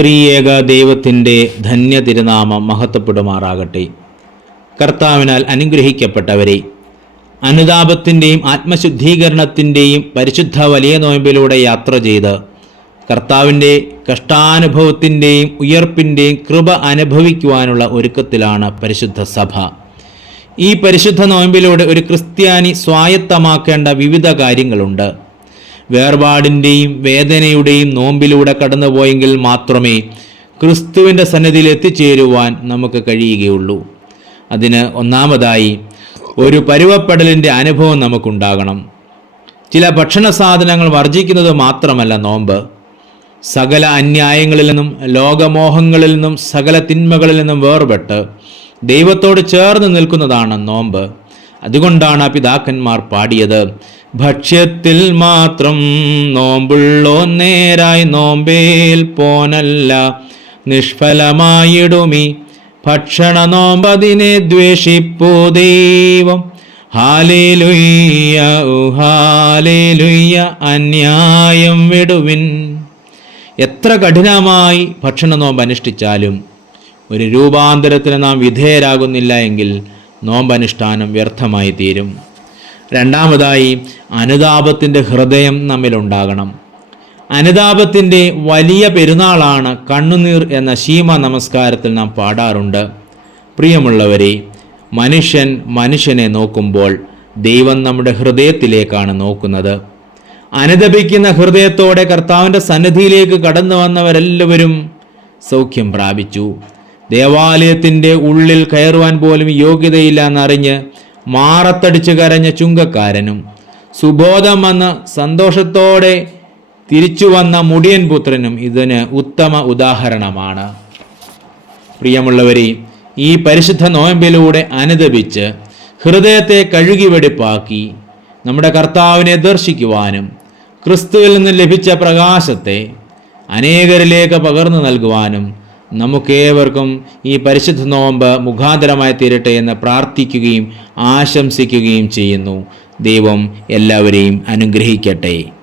ത്രിയേക ദൈവത്തിന്റെ ധന്യ തിരുനാമം മഹത്വപ്പെടുമാറാകട്ടെ. കർത്താവിനാൽ അനുഗ്രഹിക്കപ്പെട്ടവരെ അനുതാപത്തിന്റെയും ആത്മശുദ്ധീകരണത്തിന്റെയും പരിശുദ്ധ വലിയ നോയമ്പിലൂടെ യാത്ര ചെയ്ത് കർത്താവിന്റെ കഷ്ടാനുഭവത്തിന്റെയും ഉയർപ്പിന്റെയും കൃപ അനുഭവിക്കുവാനുള്ള ഒരുക്കത്തിലാണ് പരിശുദ്ധ സഭ. ഈ പരിശുദ്ധ നോയമ്പിലൂടെ ഒരു ക്രിസ്ത്യാനി സ്വായത്തമാക്കേണ്ട വിവിധ കാര്യങ്ങളുണ്ട്. വേർപാടിന്റെയും വേദനയുടെയും നോമ്പിലൂടെ കടന്നുപോയെങ്കിൽ മാത്രമേ ക്രിസ്തുവിന്റെ സന്നിധിയിൽ എത്തിച്ചേരുവാൻ നമുക്ക് കഴിയുകയുള്ളൂ. അതിന് ഒന്നാമതായി ഒരു പരുവപ്പെടലിന്റെ അനുഭവം നമുക്കുണ്ടാകണം. ചില ഭക്ഷണ സാധനങ്ങൾ വർജിക്കുന്നത് മാത്രമല്ല നോമ്പ്. സകല അന്യായങ്ങളിൽ നിന്നും ലോകമോഹങ്ങളിൽ നിന്നും സകല തിന്മകളിൽ നിന്നും വേർപെട്ട് ദൈവത്തോട് ചേർന്ന് നിൽക്കുന്നതാണ് നോമ്പ്. അതുകൊണ്ടാണ് ആ പിതാക്കന്മാർ പാടിയത്. ഭക്ഷ്യത്തിൽ മാത്രം നോമ്പുള്ളോ നേരായി നോമ്പേൽ പോനല്ല നിഷ്ഫലമായിടുമി. ഭക്ഷണ നോമ്പതിനെ ദ്വേഷിപ്പോ ദൈവം. ഹാലേലുയ്യ ഹാലേലുയ്യ അന്യായം വിടുവിൻ. എത്ര കഠിനമായി ഭക്ഷണ നോമ്പ് അനുഷ്ഠിച്ചാലും ഒരു രൂപാന്തരത്തിന് നാം വിധേയരാകുന്നില്ല എങ്കിൽ നോമ്പനുഷ്ഠാനം വ്യർത്ഥമായി തീരും. രണ്ടാമതായി അനുതാപത്തിന്റെ ഹൃദയം നമ്മിലുണ്ടാകണം. അനുതാപത്തിന്റെ വലിയ പെരുന്നാളാണ് കണ്ണുനീർ എന്ന ശീമ നമസ്കാരത്തിൽ നാം പാടാറുണ്ട്. പ്രിയമുള്ളവരെ മനുഷ്യൻ മനുഷ്യനെ നോക്കുമ്പോൾ ദൈവം നമ്മുടെ ഹൃദയത്തിലേക്കാണ് നോക്കുന്നത്. അനുദപിക്കുന്ന ഹൃദയത്തോടെ കർത്താവിന്റെ സന്നിധിയിലേക്ക് കടന്നു വന്നവരെല്ലാവരും സൗഖ്യം പ്രാപിച്ചു. ദേവാലയത്തിന്റെ ഉള്ളിൽ കയറുവാൻ പോലും യോഗ്യതയില്ല എന്നറിഞ്ഞ് മാറത്തടിച്ച് കരഞ്ഞ ചുങ്കക്കാരനും സുബോധം വന്ന് സന്തോഷത്തോടെ തിരിച്ചു വന്ന മുടിയൻ പുത്രനും ഇതിന് ഉത്തമ ഉദാഹരണമാണ്. പ്രിയമുള്ളവരെ ഈ പരിശുദ്ധ നോയമ്പിലൂടെ അനുദപിച്ച് ഹൃദയത്തെ കഴുകി വെടിപ്പാക്കി നമ്മുടെ കർത്താവിനെ ദർശിക്കുവാനും ക്രിസ്തുവിൽ നിന്ന് ലഭിച്ച പ്രകാശത്തെ അനേകരിലേക്ക് പകർന്നു നൽകുവാനും നമുക്കേവർക്കും ഈ പരിശുദ്ധ നോമ്പ് മുഖാന്തരമായി തീരട്ടെ എന്ന് പ്രാർത്ഥിക്കുകയും ആശംസിക്കുകയും ചെയ്യുന്നു. ദൈവം എല്ലാവരെയും അനുഗ്രഹിക്കട്ടെ.